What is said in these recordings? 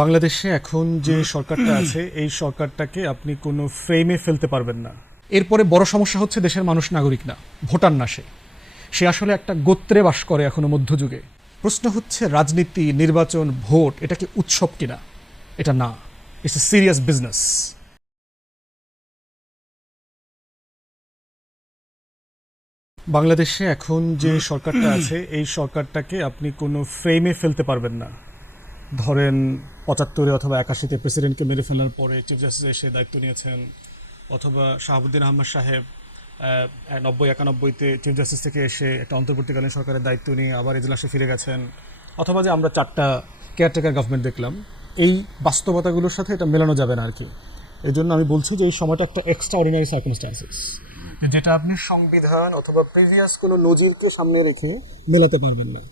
বাংলাদেশে এখন যে সরকারটা আছে এই সরকারটাকে আপনি কোনো ফ্রেমে ফেলতে পারবেন না। এরপরে বড় সমস্যা হচ্ছে দেশের মানুষ নাগরিক না ভোটার না সে। সে আসলে একটা গোত্রে বাস করে এখনও মধ্যযুগে। প্রশ্ন হচ্ছে রাজনীতি নির্বাচন ভোট এটা কি উৎসব কিনা? এটা না ইটস এ সিরিয়াস বিজনেস বাংলাদেশে এখন যে সরকারটা আছে এই সরকারটাকে আপনি কোনো ফ্রেমে ফেলতে পারবেন না। ধরেন পঁচাত্তরে অথবা একাশিতে প্রেসিডেন্টকে মেরে ফেলার পরে চিফ জাস্টিস এসে দায়িত্ব নিয়েছেন, অথবা শাহাবুদ্দিন আহমদ সাহেব নব্বই একানব্বইতে চিফ জাস্টিস থেকে এসে একটা অন্তর্বর্তীকালীন সরকারের দায়িত্ব নিয়ে আবার এজলাসে ফিরে গেছেন। অথবা যে আমরা চারটা কেয়ারটেকার গভর্নমেন্ট দেখলাম, এই বাস্তবতাগুলোর সাথে এটা মেলানো যাবে না আর কি এই জন্য আমি বলছি যে এই সময়টা একটা এক্সট্রা অর্ডিনারি সার্কামস্টান্সেস যেটা আপনি সংবিধান অথবা প্রিভিয়াস কোনো নজিরকে সামনে রেখে মেলাতে পারবেন না।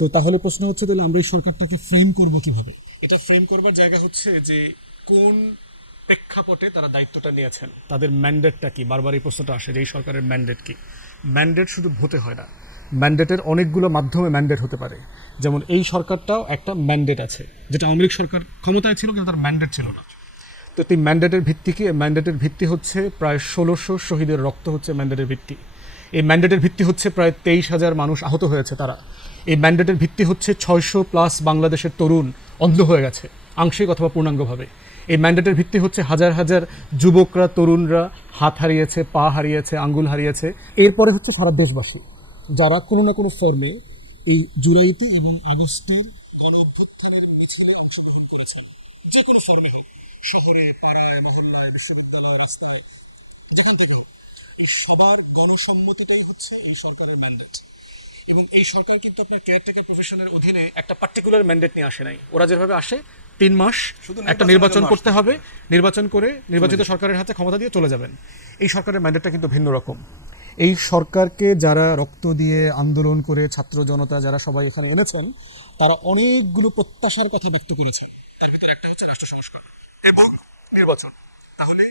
তো তাহলে প্রশ্ন হচ্ছে, তাহলে আমরা এই সরকারটাকে ফ্রেম করব কীভাবে? এটা ফ্রেম করবার জায়গা হচ্ছে যে কোন প্রেক্ষাপটে তারা দায়িত্বটা নিয়েছেন? তাদের ম্যান্ডেটটা কি? বারবার এই প্রশ্নটা আসে যে এই সরকারের ম্যান্ডেট কি? ম্যান্ডেট শুধু ভোটে হয় না ম্যান্ডেটের অনেকগুলো মাধ্যমে ম্যান্ডেট হতে পারে। যেমন এই সরকারটাও একটা ম্যান্ডেট আছে, যেটা আওয়ামী লীগ সরকার ক্ষমতায় ছিল কিন্তু তার ম্যান্ডেট ছিল না। তো এই ম্যান্ডেটের ভিত্তি কি? ম্যান্ডেটের ভিত্তি হচ্ছে প্রায় ষোলোশো শহীদের রক্ত হচ্ছে ম্যান্ডেটের ভিত্তি। এই ম্যান্ডেটের ভিত্তি হচ্ছে প্রায় তেইশ হাজার মানুষ আহত হয়েছে তারা। এই ম্যান্ডেটের ভিত্তি হচ্ছে ছয়শো প্লাস বাংলাদেশের তরুণ অন্ধ হয়ে গেছে, আংশিক অথবা পূর্ণাঙ্গভাবে। এই ম্যান্ডেটের ভিত্তি হচ্ছে হাজার হাজার যুবকরা, তরুণরা হাত হারিয়েছে, পা হারিয়েছে, আঙ্গুল হারিয়েছে। এরপরে হচ্ছে সারা দেশবাসী, যারা কোনো না কোনো ফর্মে এই জুলাইতে এবং আগস্টের মিছিলে অংশগ্রহণ করেছেন। যে কোনো ফর্মে হোক, শহরে, পাড়ায়, মহল্লায়, বিশ্ববিদ্যালয়, রাস্তায়, যেখান থেকে এই সবার গণসম্মতিটাই হচ্ছে এই সরকারের ম্যান্ডেট এবং এই সরকার কিন্তু আপনার কেয়ারটেকার প্রফেশনের অধীনে একটা পার্টিকুলার ম্যান্ডেট নিয়ে আসে নাই। ওরা যেভাবে আসে তিন মাস শুধু একটা নির্বাচন করতে হবে নির্বাচন করে নির্বাচিত সরকারের হাতে ক্ষমতা দিয়ে চলে যাবেন। এই সরকারের ম্যান্ডেটটা কিন্তু ভিন্ন রকম। এই সরকারকে যারা রক্ত দিয়ে আন্দোলন করে ছাত্র জনতা যারা সবাই এখানে এনেছেন তারা অনেকগুলো প্রত্যাশার কথা ব্যক্ত করেছে। তার ভিতরে একটা হচ্ছে রাষ্ট্র সংস্কার এবং নির্বাচন। তাহলে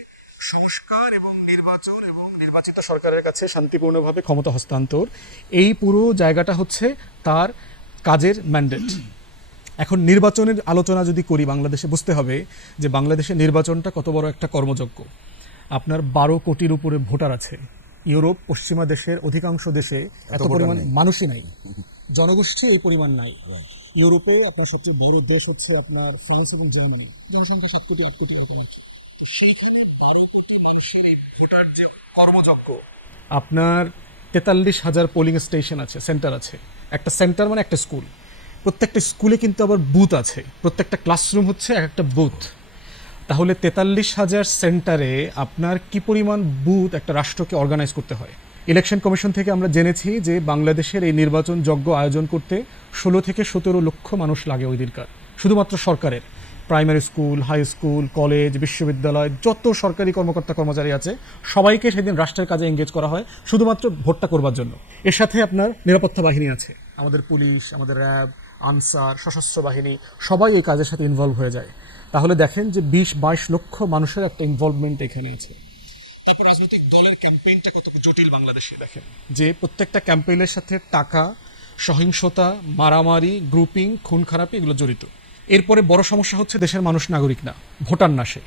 সংস্কার এবং নির্বাচন এবং নির্বাচিত সরকারের কাছে শান্তিপূর্ণভাবে ক্ষমতা হস্তান্তর। এই পুরো জায়গাটা হচ্ছে তার কাজের ম্যান্ডেট এখন নির্বাচনের আলোচনা যদি করি বাংলাদেশে বুঝতে হবে যে বাংলাদেশের নির্বাচনটা কত বড় একটা কর্মযজ্ঞ। আপনার বারো কোটির উপরে ভোটার আছে। ইউরোপ পশ্চিমা দেশের অধিকাংশ দেশে এত পরিমাণ মানুষই নাই। জনগোষ্ঠী এই পরিমাণ নাই। ইউরোপে আপনার সবচেয়ে বড় দেশ হচ্ছে আপনার ফ্রান্স এবং জার্মানি। জনসংখ্যা সাত কোটি আট কোটি এরকম আছে। সেইখানে বারো কোটি মানুষের এই ভোটার যে কর্মযজ্ঞ। আপনার তেতাল্লিশ হাজার পোলিং স্টেশন আছে সেন্টার আছে। একটা সেন্টার মানে একটা স্কুল প্রত্যেকটা স্কুলে কিন্তু আবার বুথ আছে। প্রত্যেকটা ক্লাসরুম হচ্ছে এক একটা বুথ তাহলে তেতাল্লিশ হাজার সেন্টারে আপনার কি পরিমাণ বুথ একটা রাষ্ট্রকে অর্গানাইজ করতে হয়? ইলেকশন কমিশন থেকে আমরা জেনেছি যে বাংলাদেশের এই নির্বাচন যজ্ঞ আয়োজন করতে ষোলো থেকে সতেরো লক্ষ মানুষ লাগে ওই দিনকার। শুধুমাত্র সরকারের। Primary school, high school, college, বিশ্ববিদ্যালয়, যত সরকারি কর্মকর্তা কর্মচারী আছে, সবাইকে সেদিন রাষ্ট্রের কাজে এঙ্গেজ করা হয়, শুধুমাত্র ভোটটা করবার জন্য। এর সাথে আপনার নিরাপত্তা বাহিনী আছে। আমাদের পুলিশ, আমাদের র্যাব, আনসার, সশস্ত্র বাহিনী, সবাই এই কাজের সাথে ইনভলভ হয়ে যায়। তাহলে দেখেন যে বিশ, বাইশ লক্ষ মানুষের একটা ইনভলভমেন্ট এখানে আছে। তারপর রাজনৈতিক দলের ক্যাম্পেইনটা কত জটিল বাংলাদেশে দেখেন। যে প্রত্যেকটা ক্যাম্পেইনের সাথে টাকা, সহিংসতা, মারামারি গ্রুপিং খুন খারাপি এগুলো জড়িত। এরপরে বড় সমস্যা হচ্ছে দেশের মানুষ নাগরিক না, ভোটার না সে।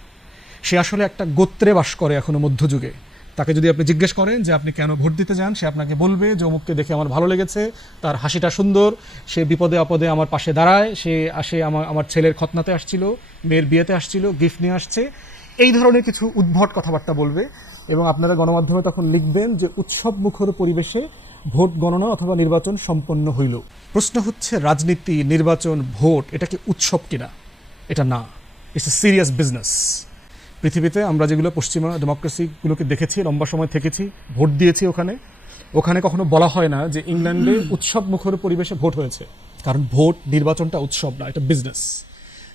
সে আসলে একটা গোত্রে বাস করে এখনও মধ্যযুগে। তাকে যদি আপনি জিজ্ঞেস করেন যে আপনি কেন ভোট দিতে যান, সে আপনাকে বলবে যে অমুককে দেখে আমার ভালো লেগেছে, তার হাসিটা সুন্দর, সে বিপদে আপদে আমার পাশে দাঁড়ায়, সে আসে আমার আমার ছেলের খতনাতে আসছিল, মেয়ের বিয়েতে আসছিল গিফট নিয়ে আসছে। এই ধরনের কিছু উদ্ভট কথাবার্তা বলবে এবং আপনারা গণমাধ্যমে তখন লিখবেন যে উৎসব মুখর পরিবেশে ভোট গণনা অথবা নির্বাচন সম্পন্ন হইল। প্রশ্ন হচ্ছে রাজনীতি নির্বাচন ভোট এটা কি উৎসব কিনা? এটা না ইটস এ সিরিয়াস বিজনেস পৃথিবীতে আমরা যেগুলো পশ্চিমা ডেমোক্রেসিগুলোকে দেখেছি লম্বা সময় থেকেছি ভোট দিয়েছি ওখানে ওখানে কখনো বলা হয় না যে ইংল্যান্ডে উৎসব মুখর পরিবেশে ভোট হয়েছে। কারণ ভোট নির্বাচনটা উৎসব না এটা বিজনেস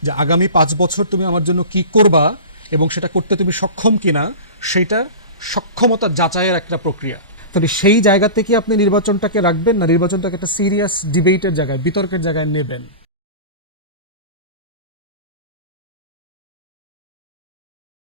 যে আগামী পাঁচ বছর তুমি আমার জন্য কি করবা এবং সেটা করতে তুমি সক্ষম কিনা সেটা সক্ষমতা যাচাইয়ের একটা প্রক্রিয়া। তাহলে সেই জায়গা থেকে আপনি নির্বাচনটাকে রাখবেন না, নির্বাচনটাকে একটা সিরিয়াস ডিবেটের জায়গায়, বিতর্কের জায়গায় নেবেন।